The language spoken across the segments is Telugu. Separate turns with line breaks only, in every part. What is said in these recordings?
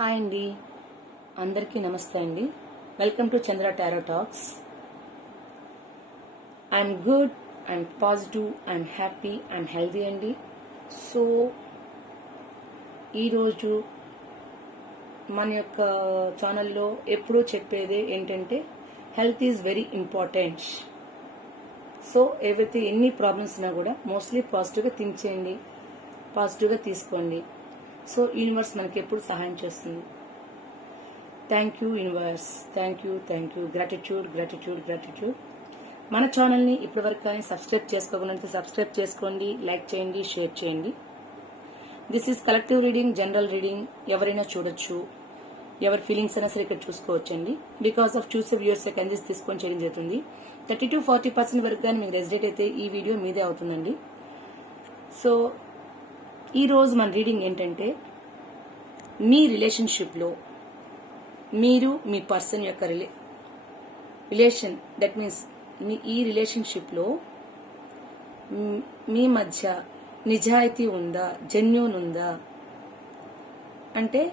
హాయ్ అండి. అందరికీ నమస్తే అండి. Welcome to Chandra tarot talks I'm good and positive and happy and healthy అండి. సో ఈరోజు మన యొక్క ఛానల్లో ఎప్పుడూ చెప్పేది ఏంటంటే health is very important so ఏవైతే ఎన్ని ప్రాబ్లమ్స్ ఉన్నా కూడా మోస్ట్లీ పాజిటివ్గా థింక్ చేయండి. పాజిటివ్గా తీసుకోండి. సో యూనివర్స్ మనకి ఎప్పుడు సహాయం చేస్తుంది. Thank you universe thank you thank you gratitude gratitude gratitude మన ఛానల్ని ఇప్పటివరకు కానీ సబ్స్క్రైబ్ చేసుకోకుండా సబ్స్క్రైబ్ చేసుకోండి లైక్ చేయండి షేర్ చేయండి. This is collective reading general reading ఎవరైనా చూడొచ్చు. ఎవరి ఫీలింగ్స్ అయినా సరే ఇక్కడ చూసుకోవచ్చండి. బికాస్ ఆఫ్ చూసే వ్యూస్ కంజెస్ తీసుకొని చేయడం జరుగుతుంది. థర్టీ టు ఫార్టీ పర్సెంట్ వరకు కానీ మీకు రెసిడేట్ అయితే ఈ వీడియో మీదే అవుతుందండి. సో ఈరోజు మన రీడింగ్ ఏంటంటే మీ రిలేషన్షిప్లో మీరు మీ పర్సన్ యొక్క రిలే రిలేషన్ దట్ మీన్స్ మీ ఈ రిలేషన్షిప్లో మీ మధ్య నిజాయితీ ఉందా జెన్యున్ ఉందా? అంటే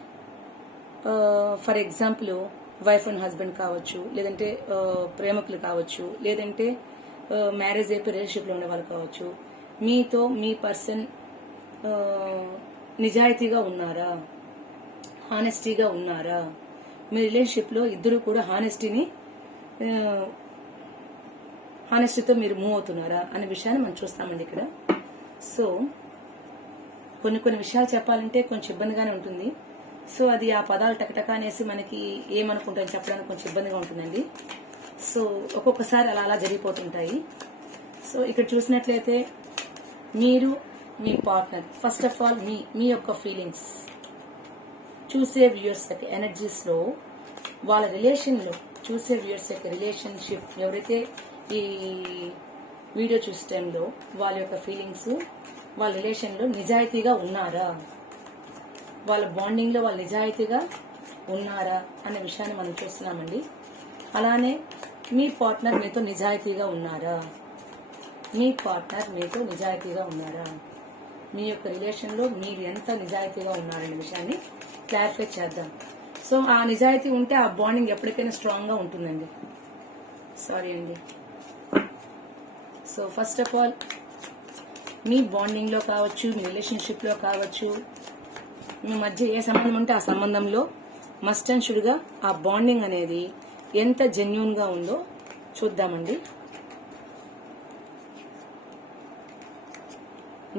for example wife and husband కావచ్చు లేదంటే ప్రేమకులు కావచ్చు లేదంటే మ్యారేజ్ అయిపోయి రిలేషన్షిప్లో ఉండే వాళ్ళు కావచ్చు మీతో మీ పర్సన్ నిజాయితీగా ఉన్నారా? హానెస్టీగా ఉన్నారా? మీ రిలేషన్షిప్లో ఇద్దరు కూడా హానెస్టీని హానెస్టీతో మీరు మూవ్ అవుతున్నారా అనే విషయాన్ని మనం చూస్తామండి ఇక్కడ. సో కొన్ని కొన్ని విషయాలు చెప్పాలంటే కొంచెం ఇబ్బందిగానే ఉంటుంది. సో అది ఆ పదాలు టకటక అనేసి మనకి ఏమనుకుంటాం చెప్పడానికి కొంచెం ఇబ్బందిగా ఉంటుందండి. సో ఒక్కొక్కసారి అలా అలా జరిగిపోతుంటాయి. సో ఇక్కడ చూసినట్లయితే మీరు మీ పార్ట్నర్ ఫస్ట్ ఆఫ్ ఆల్ మీ మీ యొక్క ఫీలింగ్స్ చూసే వ్యూయర్స్ యొక్క ఎనర్జీస్లో వాళ్ళ రిలేషన్లో చూసే వ్యూయర్స్ యొక్క రిలేషన్షిప్ ఎవరైతే ఈ వీడియో చూసే టైంలో వాళ్ళ యొక్క ఫీలింగ్స్ వాళ్ళ రిలేషన్లో నిజాయితీగా ఉన్నారా? వాళ్ళ బాండింగ్లో వాళ్ళు నిజాయితీగా ఉన్నారా? అనే విషయాన్ని మనం చూస్తున్నామండి. అలానే మీ పార్ట్నర్ మీతో నిజాయితీగా ఉన్నారా? మీ పార్ట్నర్ మీతో నిజాయితీగా ఉన్నారా? మీ యొక్క రిలేషన్లో మీరు ఎంత నిజాయితీగా ఉన్నారనే విషయాన్ని క్లారిఫై చేద్దాం. సో ఆ నిజాయితీ ఉంటే ఆ బాండింగ్ ఎప్పటికైనా స్ట్రాంగ్గా ఉంటుందండి. సారీ అండి. సో ఫస్ట్ ఆఫ్ ఆల్ మీ బాండింగ్లో కావచ్చు మీ రిలేషన్షిప్లో కావచ్చు మీ మధ్య ఏ సంబంధం ఉంటే ఆ సంబంధంలో మస్ట్ అండ్ షుడ్గా ఆ బాండింగ్ అనేది ఎంత జెన్యున్గా ఉందో చూద్దామండి.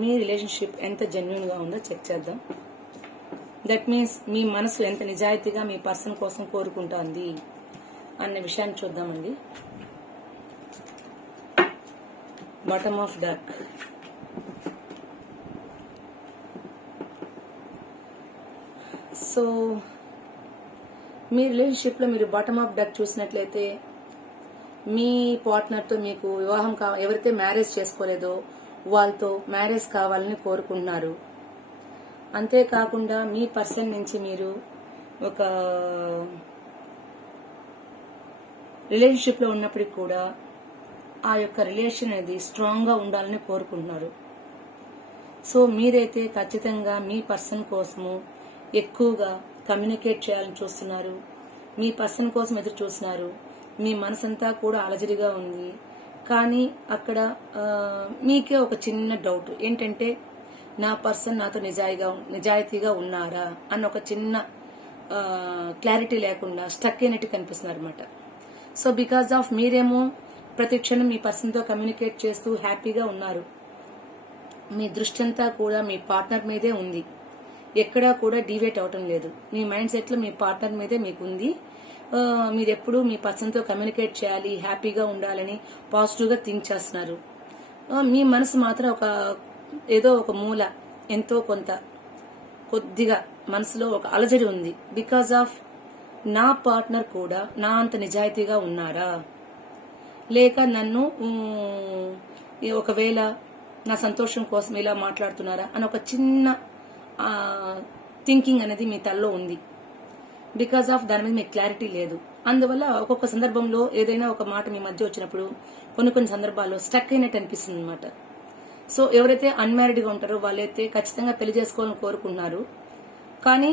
మీ రిలేషన్షిప్ ఎంత జెన్యున్గా ఉందో చెక్ చేద్దాం. దట్ మీన్స్ మీ మనసు ఎంత నిజాయితీగా మీ పర్సన్ కోసం కోరుకుంటోంది అన్న విషయాన్ని చూద్దామండి. బాటమ్ ఆఫ్ డక్ సో మీ రిలేషన్షిప్లో మీరు బాటమ్ ఆఫ్ డక్ చూసినట్లయితే మీ పార్ట్నర్తో మీకు వివాహం కా ఎవరైతే మ్యారేజ్ చేసుకోలేదో వాళ్ళతో మ్యారేజ్ కావాలని కోరుకుంటున్నారు అంతేకాకుండా మీ పర్సన్ నుంచి మీరు ఒక రిలేషన్షిప్లో ఉన్నప్పటికి కూడా ఆ యొక్క రిలేషన్ అనేది స్ట్రాంగ్గా ఉండాలని కోరుకుంటున్నారు. సో మీరైతే ఖచ్చితంగా మీ పర్సన్ కోసము ఎక్కువగా కమ్యూనికేట్ చేయాలని చూస్తున్నారు. మీ పర్సన్ కోసం ఎదురు చూస్తున్నారు. మీ మనసంతా కూడా అలజడిగా ఉంది. కానీ అక్కడ మీకే ఒక చిన్న డౌట్ ఏంటంటే నా పర్సన్ నాతో నిజాయిగా నిజాయితీగా ఉన్నారా అన్న ఒక చిన్న క్లారిటీ లేకుండా స్టక్ అయినట్టు కనిపిస్తున్నారు అనమాట సో బికాస్ ఆఫ్ మీరేమో ప్రతి క్షణం మీ పర్సన్తో కమ్యూనికేట్ చేస్తూ హ్యాపీగా ఉన్నారు. మీ దృష్టి అంతా కూడా మీ పార్ట్నర్ మీదే ఉంది. ఎక్కడా కూడా డివేట్ అవటం లేదు. మీ మైండ్ సెట్లో మీ పార్ట్నర్ మీదే మీకు ఉంది మీరు ఎప్పుడు మీ పర్సన్తో కమ్యూనికేట్ చేయాలి హ్యాపీగా ఉండాలని పాజిటివ్గా థింక్ చేస్తున్నారు. మీ మనసు మాత్రం ఒక ఏదో ఒక మూల ఎంతో కొంత కొద్దిగా మనసులో ఒక అలజడి ఉంది. బికాజ్ ఆఫ్ నా పార్ట్నర్ కూడా నా అంత నిజాయితీగా ఉన్నారా? లేక నన్ను ఒకవేళ నా సంతోషం కోసం ఇలా మాట్లాడుతున్నారా? అని ఒక చిన్న థింకింగ్ అనేది మీ తలలో ఉంది. బికాస్ ఆఫ్ దాని మీద మీకు క్లారిటీ లేదు. అందువల్ల ఒక్కొక్క సందర్భంలో ఏదైనా ఒక మాట మీ మధ్య వచ్చినప్పుడు కొన్ని కొన్ని సందర్భాల్లో స్టక్ అయినట్టు అనిపిస్తుంది అనమాట సో ఎవరైతే అన్మ్యారీడ్గా ఉంటారో వాళ్ళైతే ఖచ్చితంగా పెళ్ళి చేసుకోవాలని కోరుకున్నారు కానీ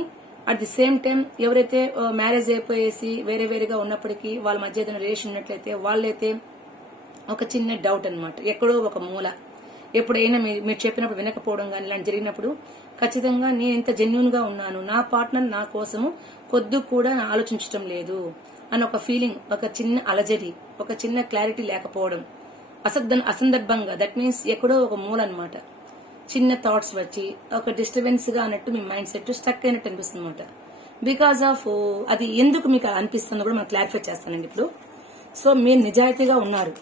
అట్ ది సేమ్ టైం ఎవరైతే మ్యారేజ్ అయిపోయేసి వేరే వేరేగా ఉన్నప్పటికీ వాళ్ళ మధ్య ఏదైనా రిలేషన్ ఉన్నట్లయితే వాళ్ళైతే ఒక చిన్న డౌట్ అన్నమాట. ఎక్కడో ఒక మూల. ఎప్పుడైనా మీరు మీరు చెప్పినప్పుడు వినకపోవడం కానీ ఇలాంటి జరిగినప్పుడు ఖచ్చితంగా నేను ఇంత జెన్యున్గా ఉన్నాను. నా పార్ట్నర్ నా కోసము కొద్ది కూడా ఆలోచించటం లేదు అని ఒక ఫీలింగ్ ఒక చిన్న అలజడి ఒక చిన్న క్లారిటీ లేకపోవడం. అసద్ అసందర్భంగా దట్ మీన్స్ ఎక్కడో ఒక మూల అన్నమాట. చిన్న థాట్స్ వచ్చి ఒక డిస్టర్బెన్స్గా అన్నట్టు మీ మైండ్ సెట్ స్టక్ అయినట్టు అనిపిస్తుంది అనమాట బికాస్ ఆఫ్ అది ఎందుకు మీకు అనిపిస్తుందో కూడా మనం క్లారిఫై చేస్తానండి ఇప్పుడు. సో మీరు నిజాయితీగా ఉన్నారు.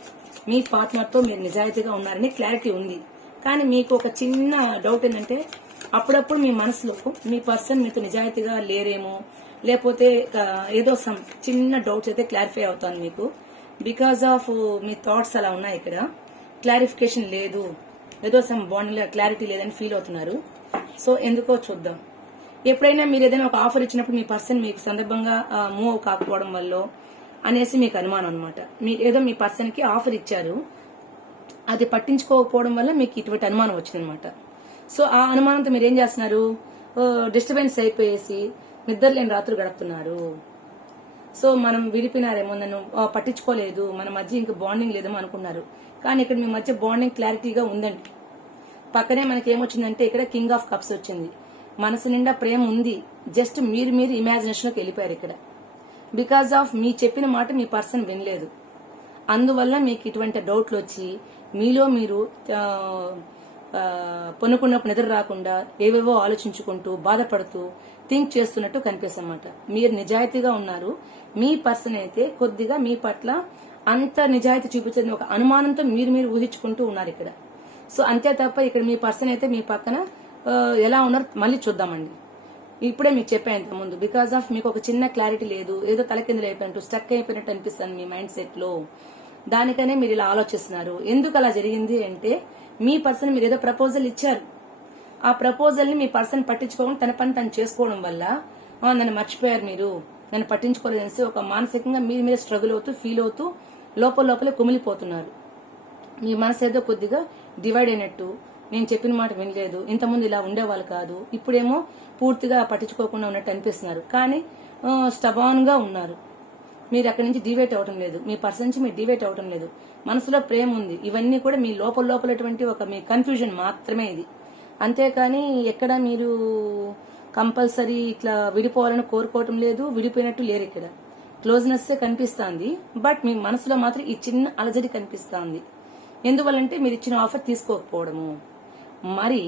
మీ పార్ట్నర్తో మీరు నిజాయితీగా ఉన్నారని క్లారిటీ ఉంది. కానీ మీకు ఒక చిన్న డౌట్ ఏంటంటే అప్పుడప్పుడు మీ మనసులో మీ పర్సన్ మీతో నిజాయితీగా లేరేమో? లేకపోతే ఏదో సమ్ చిన్న డౌట్స్ అయితే క్లారిఫై అవుతాను మీకు. బికాస్ ఆఫ్ uh, మీ థాట్స్ అలా ఉన్నాయి ఇక్కడ. క్లారిఫికేషన్ లేదు. ఏదో సమ్ బాండ్ క్లారిటీ లేదని ఫీల్ అవుతున్నారు. సో ఎందుకో చూద్దాం. ఎప్పుడైనా మీరు ఏదైనా ఒక ఆఫర్ ఇచ్చినప్పుడు మీ పర్సన్ మీకు సందర్భంగా మూవ్ కాకపోవడం వల్ల అనేసి మీకు అనుమానం అనమాట మీరు ఏదో మీ పర్సన్కి ఆఫర్ ఇచ్చారు. అది పట్టించుకోకపోవడం వల్ల మీకు ఇటువంటి అనుమానం వచ్చిందనమాట సో ఆ అనుమానంతో మీరు ఏం చేస్తున్నారు? డిస్టర్బెన్స్ అయిపోయేసి నిద్రలేని రాత్రులు గడుపుతున్నారు. సో మనం విడిపినారేమో నన్ను. పట్టించుకోలేదు. మన మధ్య ఇంకా బాండింగ్ లేదేమో అనుకున్నారు. కానీ ఇక్కడ మీ మధ్య బాండింగ్ క్లారిటీగా ఉందండి. పక్కనే మనకి ఏమొచ్చిందంటే ఇక్కడ కింగ్ ఆఫ్ కప్స్ వచ్చింది. మనసు నిండా ప్రేమ ఉంది. జస్ట్ మీరు మీరు ఇమాజినేషన్లోకి వెళ్ళిపోయారు ఇక్కడ. బికాస్ ఆఫ్ మీ చెప్పిన మాట మీ పర్సన్ వినలేదు. అందువల్ల మీకు ఇటువంటి డౌట్లు వచ్చి మీలో మీరు ఆ, పొనుకున్నప్పుడు నిద్ర రాకుండా ఏవేవో ఆలోచించుకుంటూ బాధపడుతూ థింక్ చేస్తున్నట్టు కనిపిస్తన్నమాట మీరు నిజాయితీగా ఉన్నారు. మీ పర్సన్ అయితే కొద్దిగా మీ పట్ల అంత నిజాయితీ చూపించని ఒక అనుమానంతో మీరు మీరు ఊహించుకుంటూ ఉన్నారు ఇక్కడ. సో అంతే తప్ప ఇక్కడ మీ పర్సన్ అయితే మీ పక్కన ఎలా ఉన్నారో మళ్ళీ చూద్దామండి. ఇప్పుడే మీకు చెప్పాను ఇంత ముందు. బికాస్ ఆఫ్ మీకు ఒక చిన్న క్లారిటీ లేదు. ఏదో తలకిందులు అయిపోయినట్టు స్టక్ అయిపోయినట్టు అనిపిస్తుంది మీ మైండ్ సెట్లో. దానికనే మీరు ఇలా ఆలోచిస్తున్నారు. ఎందుకు అలా జరిగింది అంటే మీ పర్సన్ మీరు ఏదో ప్రపోజల్ ఇచ్చారు. ఆ ప్రపోజల్ని మీ పర్సన్ పట్టించుకోవడం తన పని తను చేసుకోవడం వల్ల నన్ను మర్చిపోయారు మీరు. నన్ను పట్టించుకోలేదనేసి ఒక మానసికంగా మీరు మీద స్ట్రగుల్ అవుతూ ఫీల్ అవుతూ లోపల లోపలే కుమిలిపోతున్నారు. మీ మనసు ఏదో కొద్దిగా డివైడ్ అయినట్టు నేను చెప్పిన మాట వినలేదు. ఇంతకుముందు ఇలా ఉండేవాళ్ళు కాదు. ఇప్పుడేమో పూర్తిగా పట్టించుకోకుండా ఉన్నట్టు అనిపిస్తున్నారు. కానీ స్టబాన్గా ఉన్నారు. మీరు అక్కడి నుంచి డివేట్ అవడం లేదు. మీ పర్సన్ నుంచి మీరు డివేట్ అవటం లేదు. మనసులో ప్రేమ ఉంది. ఇవన్నీ కూడా మీ లోపల లోపలటువంటి ఒక మీ కన్ఫ్యూజన్ మాత్రమే ఇది. అంతేకాని ఎక్కడ మీరు కంపల్సరీ ఇట్లా విడిపోవాలని కోరుకోవటం లేదు. విడిపోయినట్టు లేరు ఇక్కడ. క్లోజ్నెస్ కనిపిస్తుంది. బట్ మీ మనసులో మాత్రం ఈ చిన్న అలజడి కనిపిస్తుంది. ఎందువల్లంటే మీరు ఇచ్చిన ఆఫర్ తీసుకోకపోవడము. మరి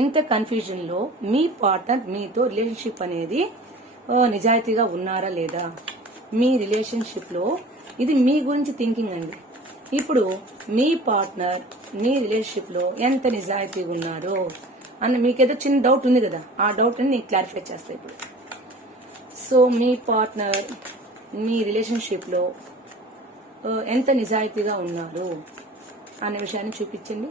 ఇంత కన్ఫ్యూజన్లో మీ పార్ట్నర్ మీతో రిలేషన్షిప్ అనేది నిజాయితీగా ఉన్నారా లేదా? మీ రిలేషన్షిప్లో ఇది మీ గురించి థింకింగ్ అండి. ఇప్పుడు మీ పార్ట్నర్ మీ రిలేషన్షిప్లో ఎంత నిజాయితీగా ఉన్నారో అన్న మీకేదో చిన్న డౌట్ ఉంది కదా. ఆ డౌట్ని నేను క్లారిఫై చేస్తా ఇప్పుడు. సో మీ పార్ట్నర్ మీ రిలేషన్షిప్లో ఎంత నిజాయితీగా ఉన్నారు అనే విషయాన్ని చూపించండి.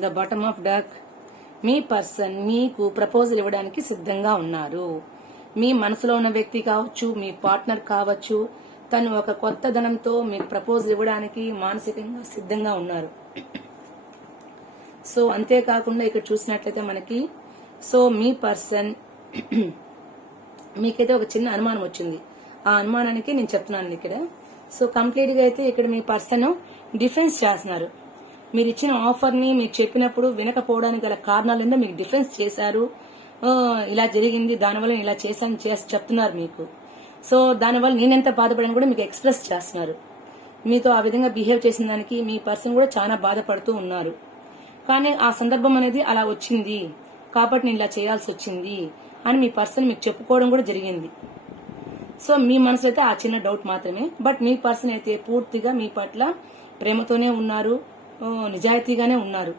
The bottom of deck. Me person మీకు ప్రపోజల్ ఇవ్వడానికి సిద్ధంగా ఉన్నారు. మీ మనసులో ఉన్న వ్యక్తి కావచ్చు మీ పార్ట్నర్ కావచ్చు తను ఒక కొత్త ధనంతో మీకు ప్రపోజల్ ఇవ్వడానికి మానసికంగా సిద్ధంగా ఉన్నారు. సో అంతేకాకుండా ఇక్కడ చూసినట్లయితే మనకి సో మీ పర్సన్ మీకైతే ఒక చిన్న అనుమానం వచ్చింది. ఆ అనుమానానికి నేను చెప్తున్నాను ఇక్కడ. సో కంప్లీట్గా అయితే ఇక్కడ మీ పర్సన్ డిఫెన్స్ చేస్తున్నారు. మీరు ఇచ్చిన ఆఫర్ని మీరు చెప్పినప్పుడు వినకపోవడానికి గల కారణాలు ఏందో మీకు డిఫెన్స్ చేశారు. ఇలా జరిగింది దానివల్ల నేను ఇలా చేశాను చేసి చెప్తున్నారు మీకు. సో దానివల్ల నేనెంత బాధపడని కూడా మీకు ఎక్స్ప్రెస్ చేస్తున్నారు. మీతో ఆ విధంగా బిహేవ్ చేసిన దానికి మీ పర్సన్ కూడా చాలా బాధపడుతూ ఉన్నారు. కానీ ఆ సందర్భం అనేది అలా వచ్చింది. కాబట్టి నేను ఇలా చేయాల్సి వచ్చింది అని మీ పర్సన్ మీకు చెప్పుకోవడం కూడా జరిగింది. సో మీ మనసులో అయితే ఆ చిన్న డౌట్ మాత్రమే. బట్ మీ పర్సన్ అయితే పూర్తిగా మీ పట్ల ప్రేమతోనే ఉన్నారు. నిజాయితీగానే ఉన్నారు.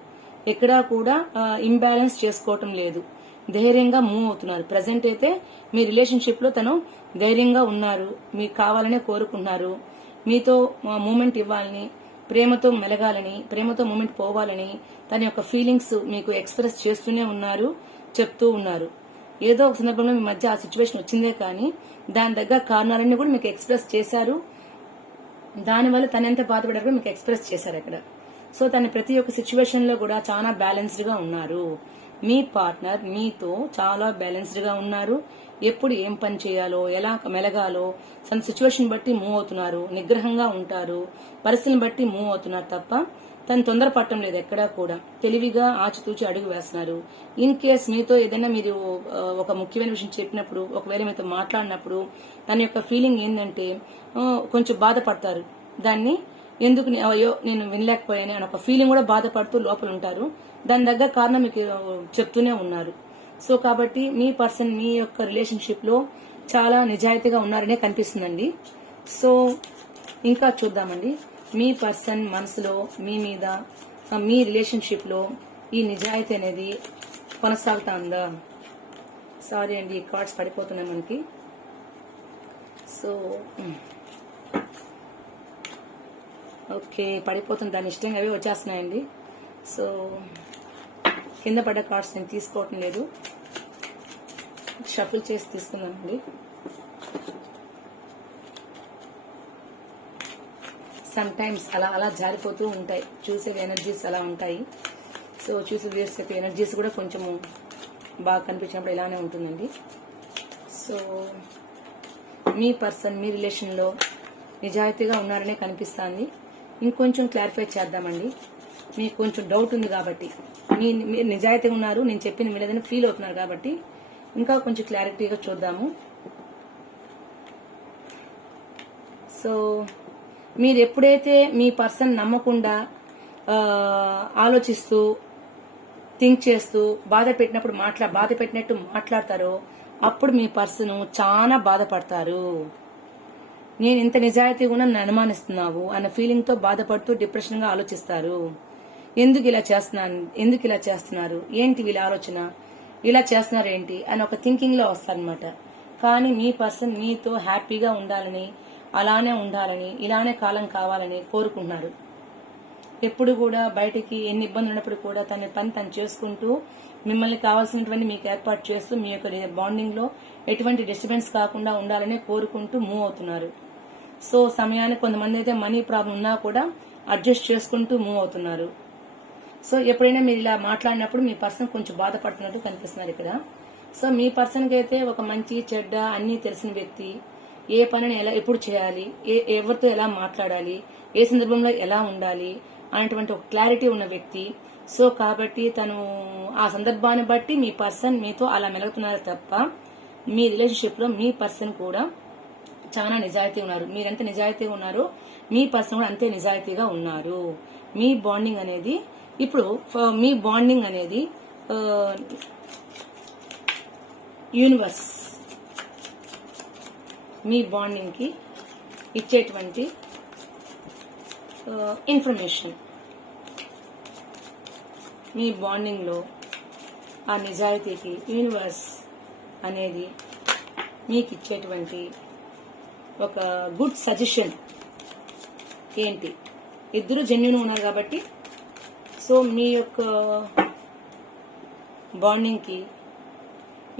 ఎక్కడా కూడా ఇంబ్యాలెన్స్ చేసుకోవటం లేదు. ధైర్యంగా మూవ్ అవుతున్నారు. ప్రజెంట్ అయితే మీ రిలేషన్షిప్లో తను ధైర్యంగా ఉన్నారు. మీకు కావాలనే కోరుకున్నారు మీతో మూమెంట్ ఇవ్వాలని ప్రేమతో మెలగాలని ప్రేమతో మూమెంట్ పోవాలని తన యొక్క ఫీలింగ్స్ మీకు ఎక్స్ప్రెస్ చేస్తూనే ఉన్నారు చెప్తూ ఉన్నారు. ఏదో ఒక సందర్భంలో మీ మధ్య ఆ సిచ్యువేషన్ వచ్చిందే కానీ దాని దగ్గర కారణాలన్నీ కూడా మీకు ఎక్స్ప్రెస్ చేశారు. దానివల్ల తను ఎంత మీకు ఎక్స్ప్రెస్ చేశారు అక్కడ. సో తను ప్రతి ఒక్క సిచ్యువేషన్లో కూడా చాలా బ్యాలెన్స్డ్గా ఉన్నారు. మీ పార్ట్నర్ మీతో చాలా బ్యాలెన్స్డ్గా ఉన్నారు. ఎప్పుడు ఏం పని చేయాలో ఎలా మెలగాలో తన సిచ్యువేషన్ బట్టి మూవ్ అవుతున్నారు. నిగ్రహంగా ఉంటారు. పరిస్థితిని బట్టి మూవ్ అవుతున్నారు తప్ప తను తొందరపడటం లేదు ఎక్కడా కూడా. తెలివిగా ఆచితూచి అడుగు వేస్తున్నారు. ఇన్ కేస్ మీతో ఏదైనా మీరు ఒక ముఖ్యమైన విషయం చెప్పినప్పుడు ఒకవేళ మీతో మాట్లాడినప్పుడు దాని యొక్క ఫీలింగ్ ఏంటంటే కొంచెం బాధపడతారు. దాన్ని ఎందుకు అయ్యో నేను వినలేకపోయాను అని ఒక ఫీలింగ్ కూడా బాధపడుతూ లోపల ఉంటారు దాని దగ్గర కారణం మీకు చెప్తూనే ఉన్నారు. సో కాబట్టి మీ పర్సన్ మీ యొక్క రిలేషన్షిప్లో చాలా నిజాయితీగా ఉన్నారనే కనిపిస్తుందండి. సో ఇంకా చూద్దామండి. మీ పర్సన్ మనసులో మీ మీద మీ రిలేషన్షిప్లో ఈ నిజాయితీ అనేది కొనసాగుతా ఉందా సారీ అండి ఈ కార్డ్స్ పడిపోతున్నాయి మనకి. సో ఓకే పడిపోతుంది. దాని ఇష్టంగా అవి వచ్చేస్తున్నాయండి. సో కింద పడ్డ కార్డ్స్ నేను తీసుకోవటం లేదు. షఫుల్ చేసి తీసుకున్నానండి సమ్టైమ్స్ అలా అలా జారిపోతూ ఉంటాయి. చూసే ఎనర్జీస్ అలా ఉంటాయి. సో చూసి వేస్ ఎనర్జీస్ కూడా కొంచెము బాగా కనిపించినప్పుడు ఇలానే ఉంటుందండి. సో మీ పర్సన్ మీ రిలేషన్లో నిజాయితీగా ఉన్నారనే కనిపిస్తుంది. ఇంకొంచెం క్లారిఫై చేద్దామండి. మీకు కొంచెం డౌట్ ఉంది కాబట్టి. మీ మీరు నిజాయితీగా ఉన్నారు నేను చెప్పిన విలేదని ఫీల్ అవుతున్నారు కాబట్టి ఇంకా కొంచెం క్లారిటీగా చూద్దాము. సో మీరు ఎప్పుడైతే మీ పర్సన్ నమ్మకుండా ఆలోచిస్తూ థింక్ చేస్తూ బాధ పెట్టినప్పుడు మాట్లా బాధ పెట్టినట్టు మాట్లాడతారో అప్పుడు మీ పర్సన్ చాలా బాధపడతారు. నేను ఇంత నిజాయితీగా నన్ను అనుమానిస్తున్నావు అన్న ఫీలింగ్తో బాధపడుతూ డిప్రెషన్గా ఆలోచిస్తారు. ఎందుకు ఇలా చేస్తున్నాను? ఎందుకు ఇలా చేస్తున్నారు? ఏంటి వీళ్ళ ఆలోచన? ఇలా చేస్తున్నారు ఏంటి? అని ఒక థింకింగ్లో వస్తారనమాట కానీ మీ పర్సన్ మీతో హ్యాపీగా ఉండాలని అలానే ఉండాలని ఇలానే కాలం కావాలని కోరుకుంటున్నారు. ఎప్పుడు కూడా బయటికి ఎన్ని ఇబ్బందులు ఉన్నప్పుడు కూడా తన పని తను చేసుకుంటూ మిమ్మల్ని కావాల్సినటువంటి మీకు ఏర్పాటు చేస్తూ మీ యొక్క బాండింగ్లో ఎటువంటి డిస్టర్బెన్స్ కాకుండా ఉండాలని కోరుకుంటూ మూవ్ అవుతున్నారు. సో సమయానికి కొంతమంది అయితే మనీ ప్రాబ్లం ఉన్నా కూడా అడ్జస్ట్ చేసుకుంటూ మూవ్ అవుతున్నారు. సో ఎప్పుడైనా మీరు ఇలా మాట్లాడినప్పుడు మీ పర్సన్ కొంచెం బాధపడుతున్నట్టు కనిపిస్తున్నారు ఇక్కడ. సో మీ పర్సన్కి అయితే ఒక మంచి చెడ్డ అన్నీ తెలిసిన వ్యక్తి ఏ పనిని ఎలా ఎప్పుడు చేయాలి ఏ ఎవరితో ఎలా మాట్లాడాలి ఏ సందర్భంలో ఎలా ఉండాలి అనేటువంటి ఒక క్లారిటీ ఉన్న వ్యక్తి. సో కాబట్టి తను ఆ సందర్భాన్ని బట్టి మీ పర్సన్ మీతో అలా మెలుగుతున్నారు తప్ప మీ రిలేషన్షిప్లో మీ పర్సన్ కూడా చాలా నిజాయితీ ఉన్నారు. మీరెంత నిజాయితీగా ఉన్నారో? మీ పర్సన్ కూడా అంతే నిజాయితీగా ఉన్నారు. మీ బాండింగ్ అనేది ఇప్పుడు ఫ- మీ బాండింగ్ అనేది యూనివర్స్. మీ బాండింగ్కి ఇచ్చేటువంటి ఇన్ఫర్మేషన్. మీ బాండింగ్లో ఆ నిజాయితీకి యూనివర్స్ అనేది మీకు ఇచ్చేటువంటి ఒక గుడ్ సజెషన్. ఏంటి? ఇద్దరు జెన్యున్ ఉన్నారు కాబట్టి సో మీ యొక్క బాండింగ్కి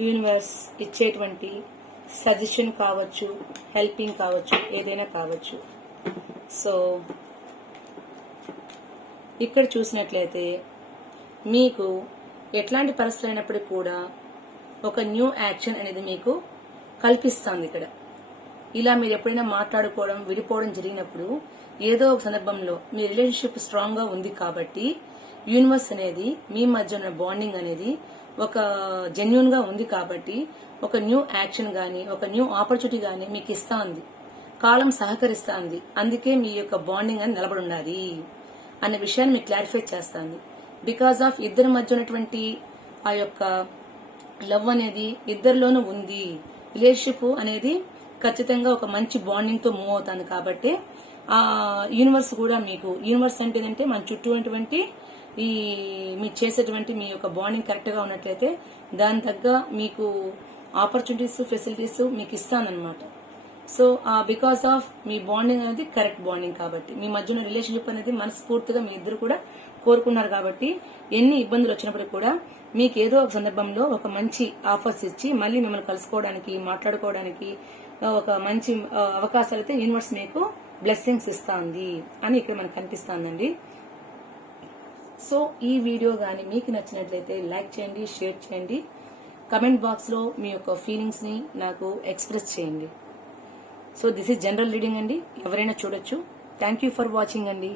యూనివర్స్ ఇచ్చేటువంటి సజెషన్ కావచ్చు హెల్పింగ్ కావచ్చు ఏదైనా కావచ్చు. సో ఇక్కడ చూసినట్లయితే మీకు ఎట్లాంటి పరిస్థితులు అయినప్పటికీ కూడా ఒక న్యూ యాక్షన్ అనేది మీకు కల్పిస్తుంది ఇక్కడ. ఇలా మీరు ఎప్పుడైనా మాట్లాడుకోవడం విడిపోవడం జరిగినప్పుడు ఏదో ఒక సందర్భంలో మీ రిలేషన్షిప్ స్ట్రాంగ్గా ఉంది కాబట్టి యూనివర్స్ అనేది మీ మధ్య ఉన్న బాండింగ్ అనేది ఒక జెన్యున్గా ఉంది కాబట్టి ఒక న్యూ యాక్షన్ గాని ఒక న్యూ ఆపర్చునిటీ గాని మీకు ఇస్తా ఉంది కాలం సహకరిస్తా ఉంది అందుకే మీ యొక్క బాండింగ్ అని నిలబడి ఉండాలి అనే విషయాన్ని మీకు క్లారిఫై చేస్తుంది. బికాస్ ఆఫ్ ఇద్దరి మధ్య ఉన్నటువంటి ఆ యొక్క లవ్ అనేది ఇద్దరిలోనూ ఉంది. రిలేషన్షిప్ అనేది ఖచ్చితంగా ఒక మంచి బాండింగ్తో మూవ్ అవుతుంది కాబట్టి ఆ యూనివర్స్ కూడా మీకు యూనివర్స్ అంటే ఏంటంటే మన చుట్టూ ఉన్నటువంటి ఈ మీరు చేసేటువంటి మీ యొక్క బాండింగ్ కరెక్ట్గా ఉన్నట్లయితే దాని తగ్గ మీకు ఆపర్చునిటీస్ ఫెసిలిటీస్ మీకు ఇస్తానమాట సో బికాస్ ఆఫ్ మీ బాండింగ్ అనేది కరెక్ట్ బాండింగ్ కాబట్టి మీ మధ్య ఉన్న రిలేషన్షిప్ అనేది మనస్ఫూర్తిగా మీ ఇద్దరు కూడా కోరుకున్నారు కాబట్టి ఎన్ని ఇబ్బందులు వచ్చినప్పటికీ కూడా మీకు ఏదో ఒక సందర్భంలో ఒక మంచి ఆఫర్స్ ఇచ్చి మళ్ళీ మిమ్మల్ని కలుసుకోవడానికి మాట్లాడుకోవడానికి ఒక మంచి అవకాశాలు అయితే యూనివర్స్ మీకు బ్లెస్సింగ్స్ ఇస్తుంది అని ఇక్కడ మనకు కనిపిస్తుందండి. సో ఈ వీడియో కానీ మీకు నచ్చినట్లయితే లైక్ చేయండి షేర్ చేయండి. కమెంట్ బాక్స్లో మీ యొక్క ఫీలింగ్స్ని నాకు ఎక్స్ప్రెస్ చేయండి. So this is general reading అండి. ఎవరైనా చూడొచ్చు. థ్యాంక్ యూ ఫర్ వాచింగ్ అండి.